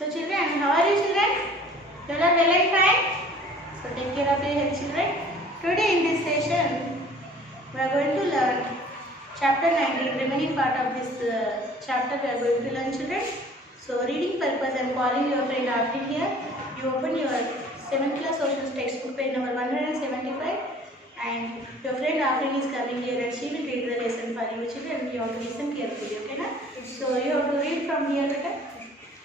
So children, how are you children? You all are well and fine? So take care of your health children. Today in this session, we are going to learn chapter 19, remaining part of this chapter we are going to learn children. So reading purpose, I am calling your friend Afrin here. You open your 7th class social textbook page number 175 and your friend Afrin is coming here and she will read the lesson for you children. You have to listen carefully, okay na? So you have to read from here better.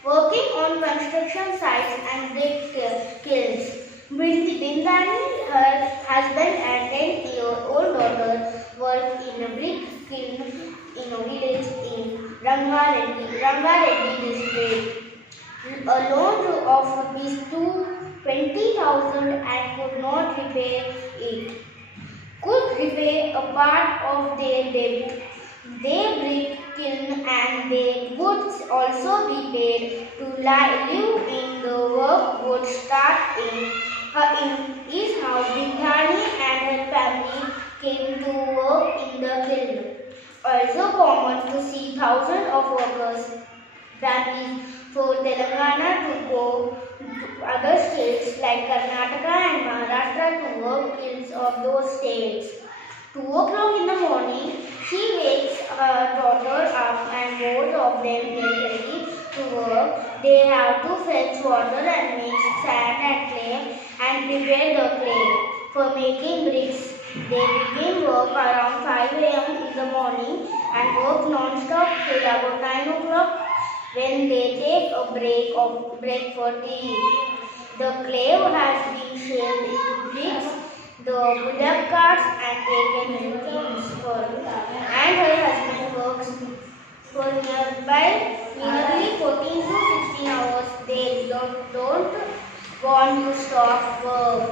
Working on construction sites and brick kilns. Bindani, her husband and 10-year-old daughter work in a brick kiln in a village in Rangareddy district. A loan of rupees 20,000 and could not repay it. Could repay a part of their debt. Their brick kiln and they would also be paid to live in the work would start in his house. Bindani and her family came to work in the kiln. Also common to see thousands of workers families for Telangana to go to other states like Karnataka and Maharashtra to work kilns of those states. 2 o'clock in the morning, she wakes her daughter up and both of them get ready to work. They have to fetch water and mix sand and clay and prepare the clay for making bricks. They begin work around 5 a.m. in the morning and work non-stop till about 9 o'clock when they take a break for tea. The clay has been shaped into bricks. The bullock carts and taken in teams and her husband works for nearly 14 to 16 hours. They don't want to stop work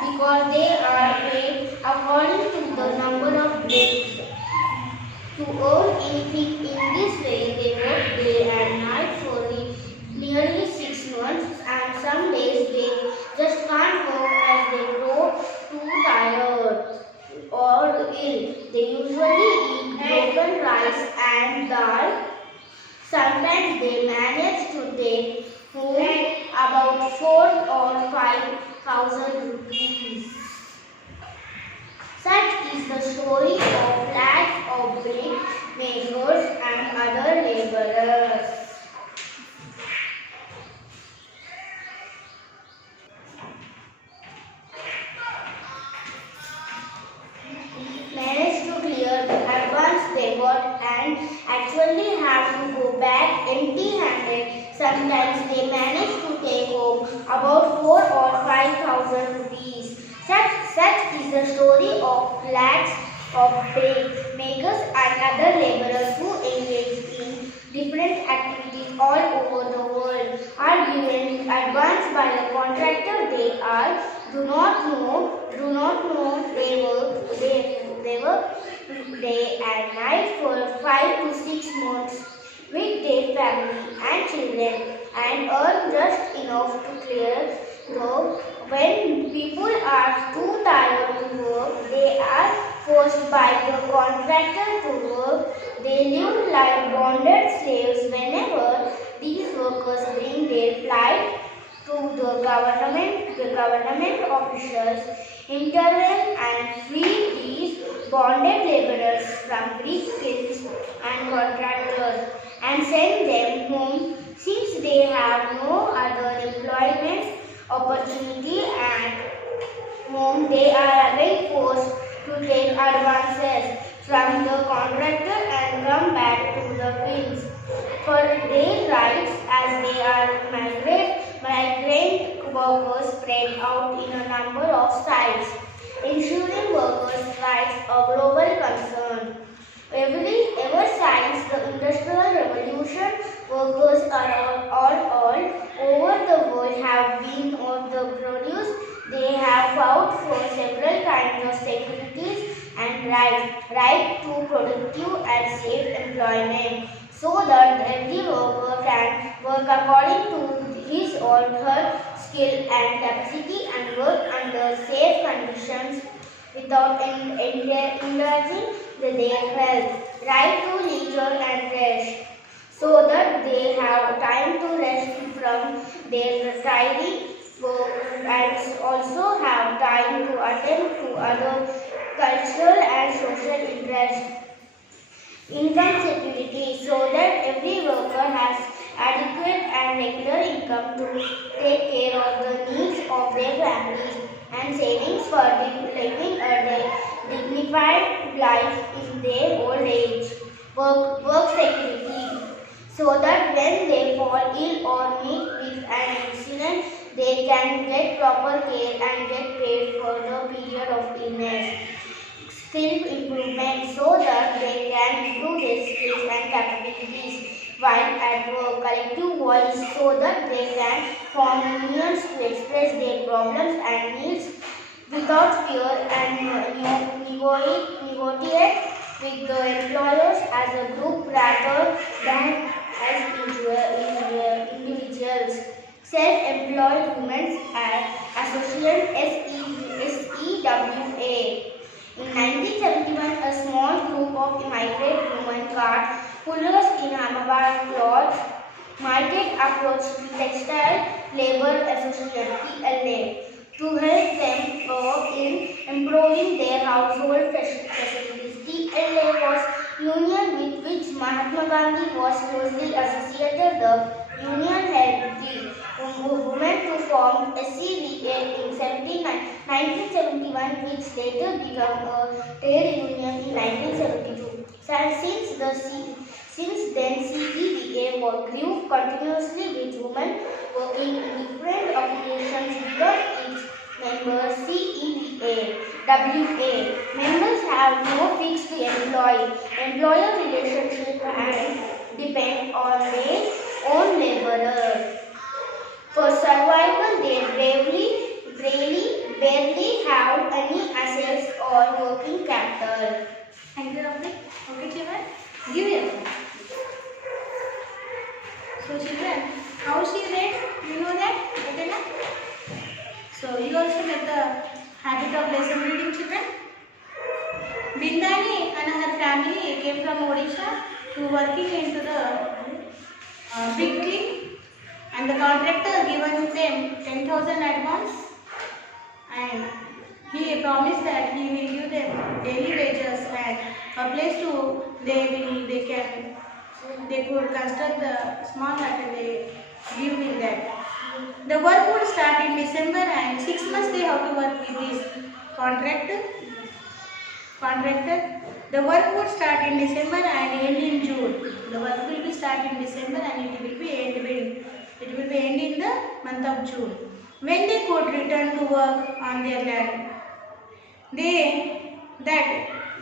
because they are paid according to the number of bricks. To earn in this way, they work day and night for nearly 6 months, and some days they just can't work as they grow too tired or ill. They usually eat broken rice and dal. Sometimes they manage to take home about 4 or 5,000 rupees. Such is the story of lakhs of brick makers and other laborers. Managed to clear the advance they got and actually have to go back empty-handed. Sometimes they manage to take home about 4 or 5,000 rupees. Such is the story of lakhs of brick makers and other laborers who engage in different activities all over the world, are given advance by a contractor. They do not know they work day and night for 5 to 6 months with their family and children and earn just enough to clear the. When people are too tired to work, they are forced by the contractor to work. They live like bonded slaves. Whenever these workers bring their plight to the government officials intervene and free these bonded laborers from brick kilns and contractors and send them home since they have no other employment opportunity at home. They are again forced to take advances from the contractor and come back to the kilns for their rights as they are migrant workers spread out in a number of sites. Ensuring workers' rights a global concern. Ever since the Industrial Revolution, workers all over the world have been of the produce. They have fought for several kinds of securities and right to productive and safe employment, so that every worker can work according to his or her skill and capacity and work under safe conditions without endangering their health. Right to leisure and rest, so that they have from their tidy work and also have time to attend to other cultural and social interests. Income security so that every worker has adequate and regular income to take care of the needs of their families and savings for living a dignified life in their old age. Work security so that when they fall ill or meet with an accident, they can get proper care and get paid for the period of illness. Skill improvement so that they can improve their skills and capabilities while at work. Collective voice so that they can form unions to express their problems and needs without fear and negotiate with the employers as a group rather than as individuals. Self-employed women's association SEWA. In 1971, a small group of immigrant women cart pullers in Ahmedabad cloth market approached the Textile Labour Association (TLA) to help them in improving their household facilities. TLA was union with which Mahatma Gandhi was closely associated. The union helped the women to form SCVA in 1971, which later became a trade union in 1972. Since then, CEVA grew continuously with women working in different occupations because its members CEVA WA. Members have no fixed employer relationship and depend on their own laborer. For survival, they barely have any assets or working capital. Thank you, Ravni. Okay, children. Give it. So, children, how she read? You know that? Okay, na? So, you also make the habit of lesson reading, children. Bindani and her family came from Odisha to working into the big kiln, and the contractor given them 10,000 advance, and he promised that he will give them daily wages and a place to they could construct the small hut and they live in that. The work would start in December and 6 months they have to work with this contractor. The work would start in December and end in June. The work will be start in December and it will be end in the month of June. When they could return to work on their land,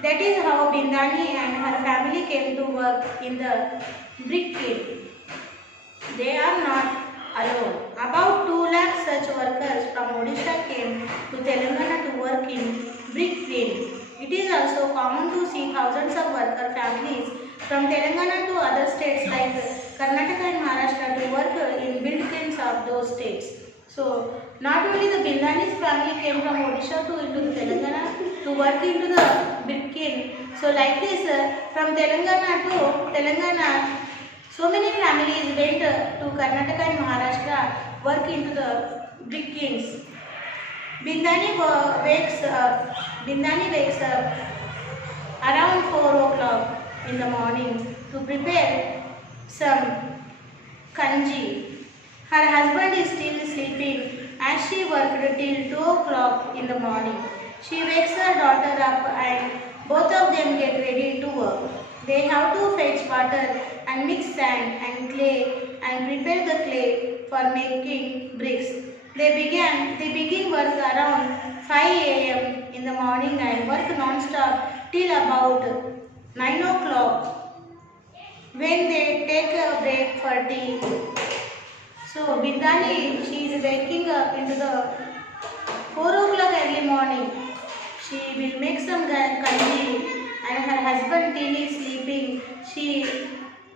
that is how Bindani and her family came to work in the brick kiln. They are not alone. About 2 lakh such workers from Odisha came to Telangana to work in brick kiln. It is also common to see thousands of worker families from Telangana to other states like Karnataka and Maharashtra to work in build kilns of those states. So, not only the Bindani's family came from Odisha into Telangana to work into the brick kiln. So, like this, from Telangana, so many families went to Karnataka and Maharashtra work into the brick kilns. Bindani wakes up around 4 o'clock in the morning to prepare some kanji. Her husband is still sleeping as she worked till 2 o'clock in the morning. She wakes her daughter up and both of them get ready to work. They have to fetch water and mix sand and clay and prepare the clay for making bricks. They begin work around 5 a.m. in the morning and work non-stop till about 9 o'clock when they take a break for tea. So Bindani, she is waking up into the 4 o'clock early morning. She will make some kanji and her husband till is sleeping. She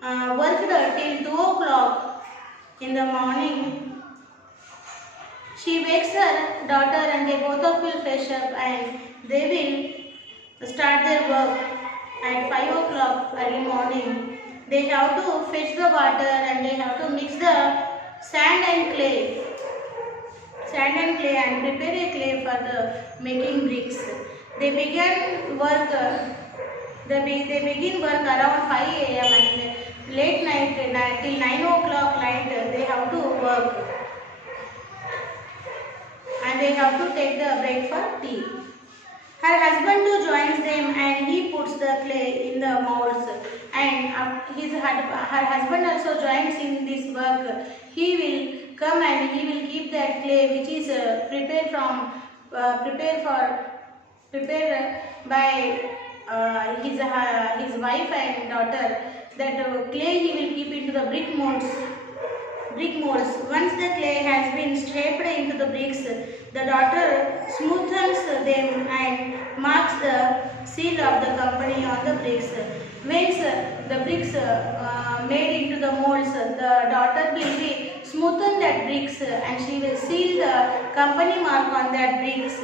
worked till 2 o'clock in the morning. She wakes her daughter and they both of will fresh up and they will start their work at 5 o'clock early morning. They have to fetch the water and they have to mix the sand and clay and prepare a clay for the making bricks. They began work. They begin work around 5 a.m. and late night till 9 o'clock night. They have to work and they have to take the break for tea. Her husband too joins them and he puts the clay in the molds, and her husband also joins in this work. He will come and he will keep that clay which is prepared by his wife and daughter. That clay he will keep into the brick molds. Once the clay has been shaped into the bricks, the daughter smoothens them and marks the seal of the company on the bricks. Once the bricks made into the molds, the daughter will be smoothen that bricks and she will seal the company mark on that bricks.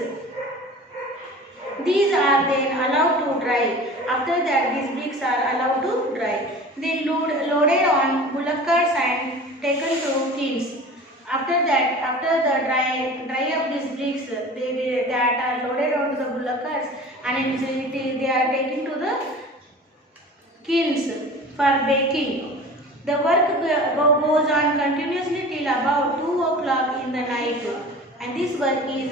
These are then allowed to dry. After that, these bricks are allowed to dry. They loaded on bullock carts and taken to kilns. After the dry of these bricks, that are loaded onto the bullock carts and they are taken to the kilns for baking. The work goes on continuously till about 2 o'clock in the night, and this work is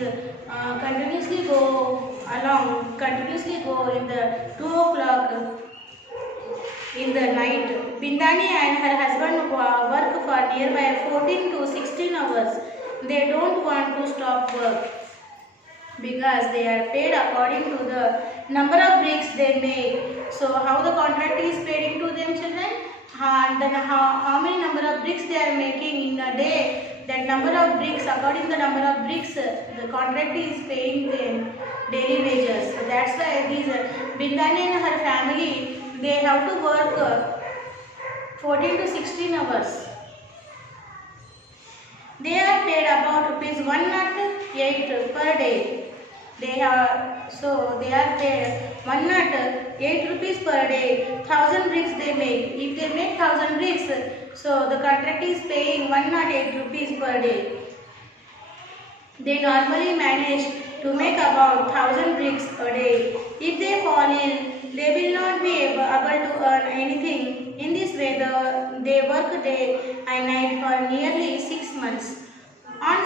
continuously go in the 2 o'clock in the night. Bindani and her husband work for nearby 14 to 16 hours. They don't want to stop work because they are paid according to the number of bricks they make. So how the contract is paid into them, children? And then how many number of bricks they are making in a day, that number of bricks, according to the number of bricks, the contract is paying them daily wages. So that's why these Bindani and her family, they have to work 14 to 16 hours. They are paid about rupees 108 per day. They are paid 108 rupees per day. 1000 bricks they make. If they make 1000 bricks, so the contract is paying 108 rupees per day. They normally manage to make about 1000 bricks a day. If they fall ill, they will not be able to earn anything. In this way, they work day and night for nearly 6 months. On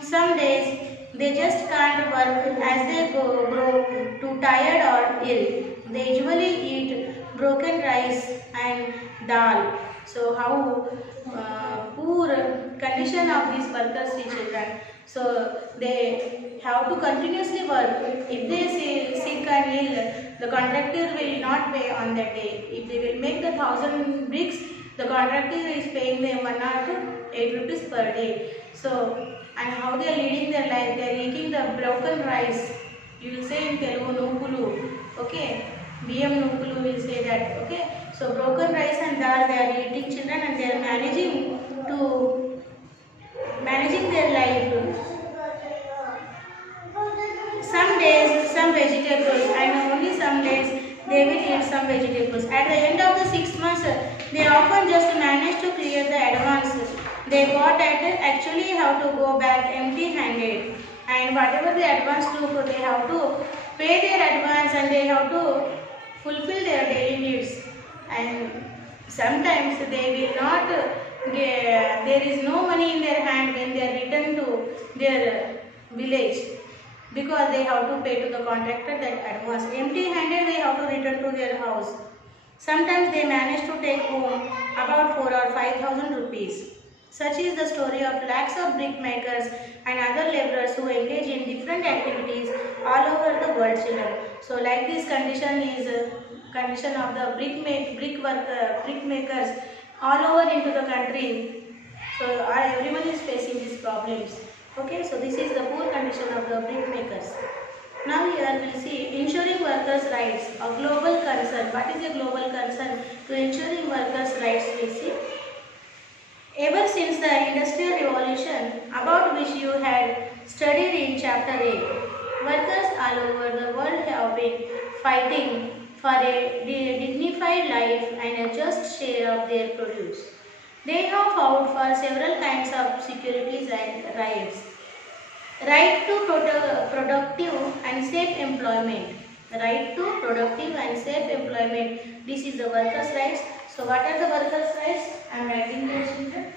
some days, they just can't work as they grow too tired or ill. They usually eat broken rice and dal. So how poor condition of these workers, children. So they have to continuously work. If they say sick and ill, the contractor will not pay on that day. If they will make the 1000 bricks, the contractor is paying them 108 rupees per day. So, and how they are leading their life, they are eating the broken rice. You will say in Telugu nukulu, okay? BM nukulu will say that, okay? So broken rice and dal they are eating, children, and they are managing their life. Some days some vegetables, and only some days they will eat some vegetables. At the end of the 6 months, they often just manage to clear the advance they got at actually have to go back empty-handed. And whatever the advance took, they have to pay their advance and they have to fulfill their daily needs. And sometimes they will not there is no money in their hand when they return to their village, because they have to pay to the contractor that advance. Empty-handed they have to return to their house. Sometimes they manage to take home about 4 or 5,000 rupees. Such is the story of lakhs of brick makers and other laborers who engage in different activities all over the world, children. So like this condition is condition of the brick makers all over into the country. So everyone is facing these problems. Okay, so this is the poor condition of the brick makers. Now here we will see ensuring workers' rights, a global concern. What is a global concern to ensuring workers' rights? We will see. Ever since the Industrial Revolution, about which you had studied in Chapter 8, workers all over the world have been fighting for a dignified life and a just share of their produce. They have fought for several kinds of securities and rights. Right to productive and safe employment. Right to productive and safe employment. This is the workers' rights. So what are the workers' rights? I am writing here, children.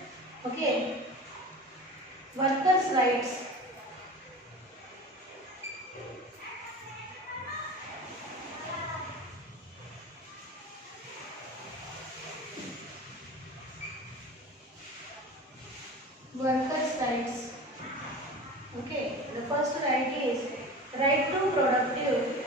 Okay. Workers' rights. Workers' rights. Okay. The first right is right to productive.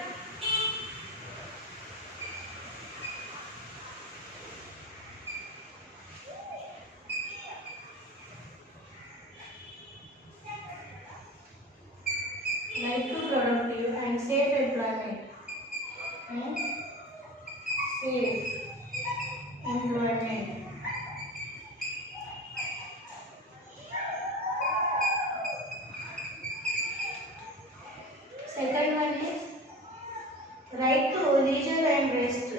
Right to productive and safe employment. And safe employment. Second one is right to leisure and rest.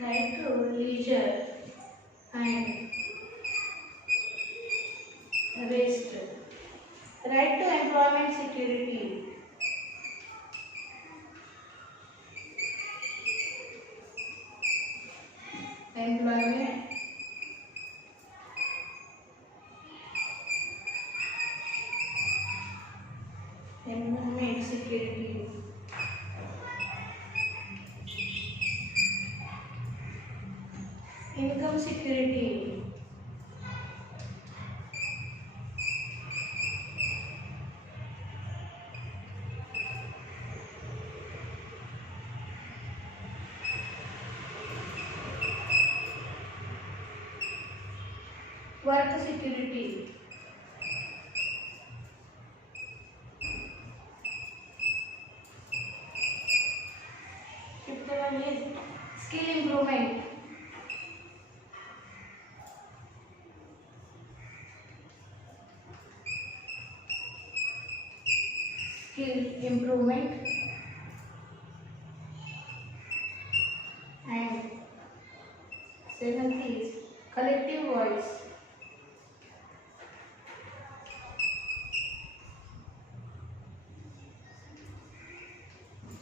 Right to leisure and rest. Right to employment security. Employment security. Income security. Work security. Fifth one is skill improvement. Skill improvement. And seventh is collective voice.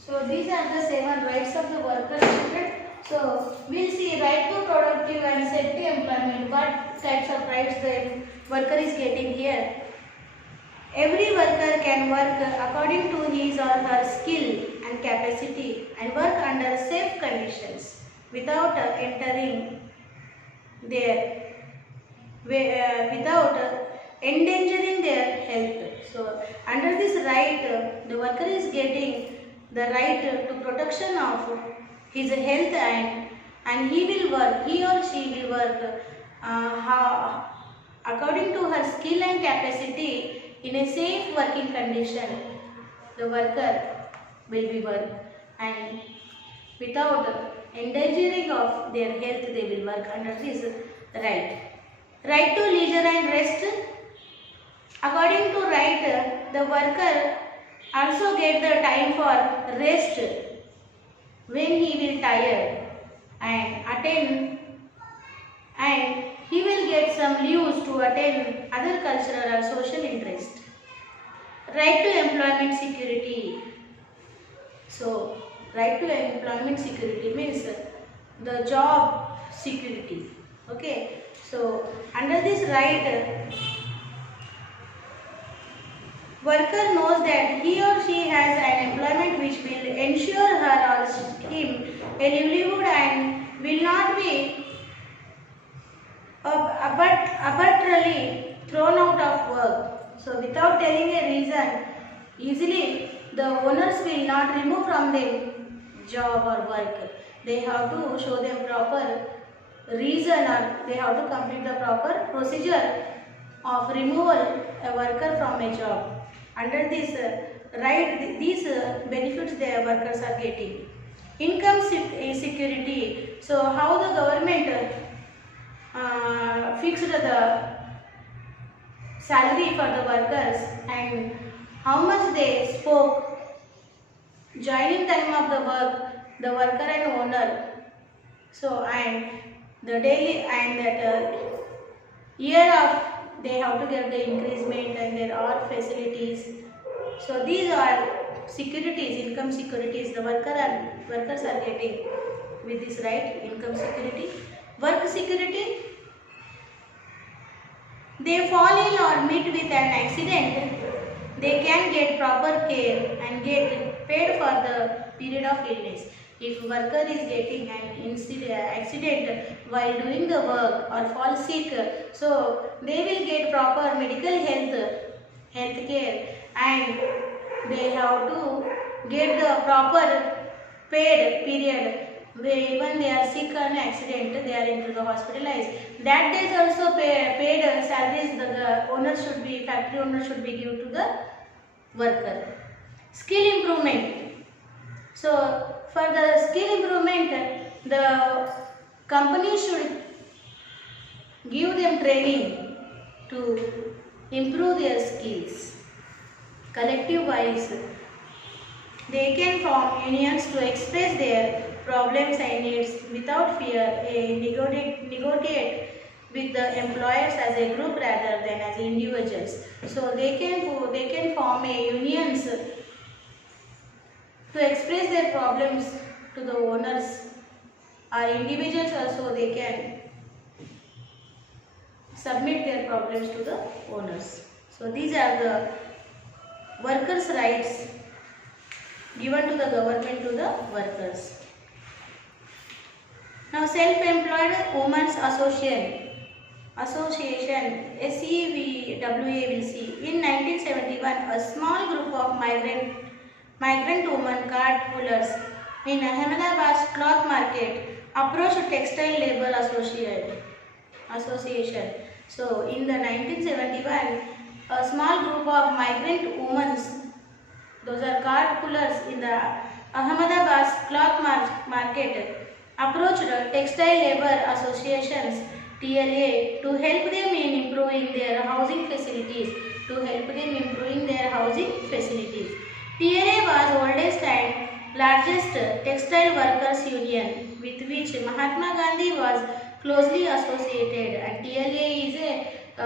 So these are the 7 rights of the worker, children. So we'll see right to productive and safety employment. What types of rights the worker is getting here. Every worker can work according to his or her skill and capacity and work under safe conditions without without endangering their health. So under this right, the worker is getting the right to protection of his health and he or she will work according to her skill and capacity in a safe working condition. The worker will be work and without endangering of their health they will work under this right. Right to leisure and rest. According to right, the worker also get the time for rest when he will tired and he will get some leaves to attend other cultural or social interest. Right to employment security. So, right to employment security means the job security. Okay. So, under this right, worker knows that he or she has an employment which will ensure her or him a livelihood and will not be arbitrarily thrown out of work. So without telling a reason, easily the owners will not remove from them job or work. They have to show them proper reason or they have to complete the proper procedure of removal a worker from a job. Under this right, these benefits the workers are getting. Income security. So how the government fixed the salary for the workers and how much they spoke, joining time of the worker and owner. So and the daily and that year of they have to get the increment and there are facilities. So these are securities, income securities. The workers are getting with this right income security. Work security. They fall ill or meet with an accident, they can get proper care and get paid for the period of illness. If worker is getting an accident while doing the work or fall sick, so they will get proper medical health care and they have to get the proper paid period. When they are sick or an accident, they are into the hospitalized. That days also paid salaries the owner should be, factory owner should be give to the worker. Skill improvement. So for the skill improvement, the company should give them training to improve their skills. Collective wise, they can form unions to express their problems and needs without fear, negotiate with the employers as a group rather than as individuals. So they can form a unions to express their problems to the owners or individuals also they can submit their problems to the owners. So these are the workers' rights given to the government to the workers. Now self-employed women's association SEWA will see. In 1971, a small group of migrant women card pullers in Ahmedabad's cloth market approached Textile Labor Association. So in the 1971, a small group of migrant women, those are card pullers in the Ahmedabad's cloth market, approached Textile Labor Associations TLA to help them in improving their housing facilities. TLA was oldest and largest textile workers union with which Mahatma Gandhi was closely associated, and TLA is a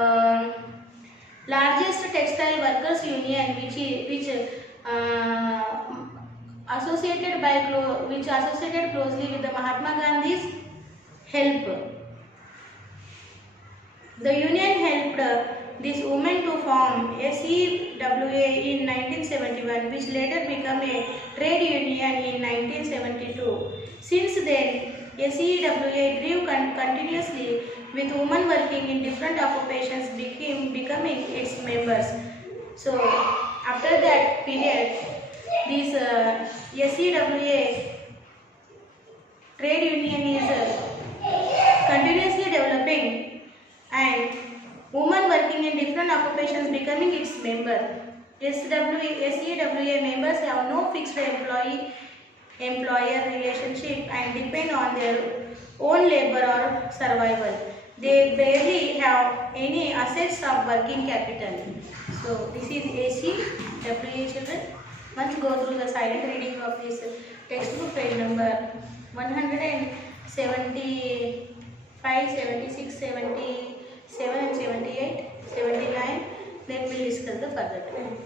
largest textile workers union which associated closely with the Mahatma Gandhi's help. The union helped this women to form SEWA in 1971, which later became a trade union in 1972. Since then, SEWA grew continuously with women working in different occupations becoming its members. So, after that period, this SEWA trade union is continuously developing and women working in different occupations becoming its member. SEWA members have no fixed employer relationship and depend on their own labor or survival. They barely have any assets of working capital. So this is SEWA children. Once go through the silent reading of this textbook, page number 175, 76, 77 and 78, 79. Then we will discuss the further topic.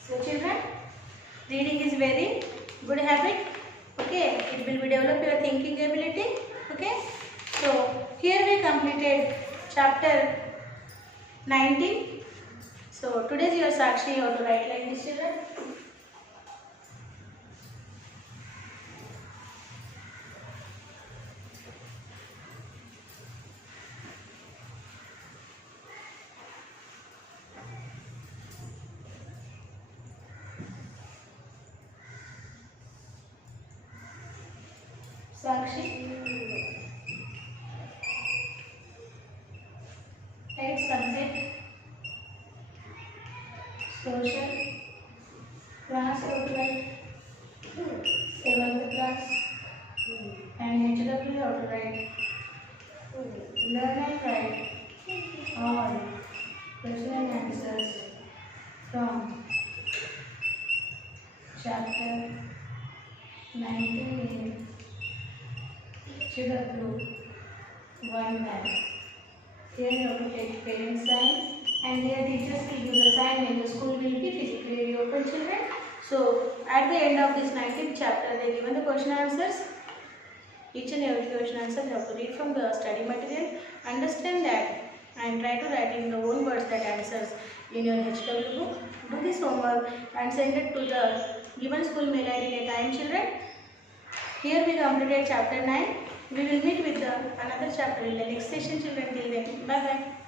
So children, reading is very good habit. Okay, it will develop your thinking ability. Okay, so here we completed chapter 19. So today's your Sakshi, how to write like this children. Sakshi. 8th subject social class outline 7th class and HW outline learn and write all question and answers from chapter 19 HW 1 line. Here you have to take parent sign and here teachers will give the sign when the school will be physically reopened, children. So at the end of this 19th chapter they are given the question answers. Each and every question answer you have to read from the study material, understand that and try to write in your own words that answers in your HW book. Do this homework and send it to the given school mail ID at time, children. Here we completed chapter 9. We will meet with another chapter in the next session, children. Till then, bye bye.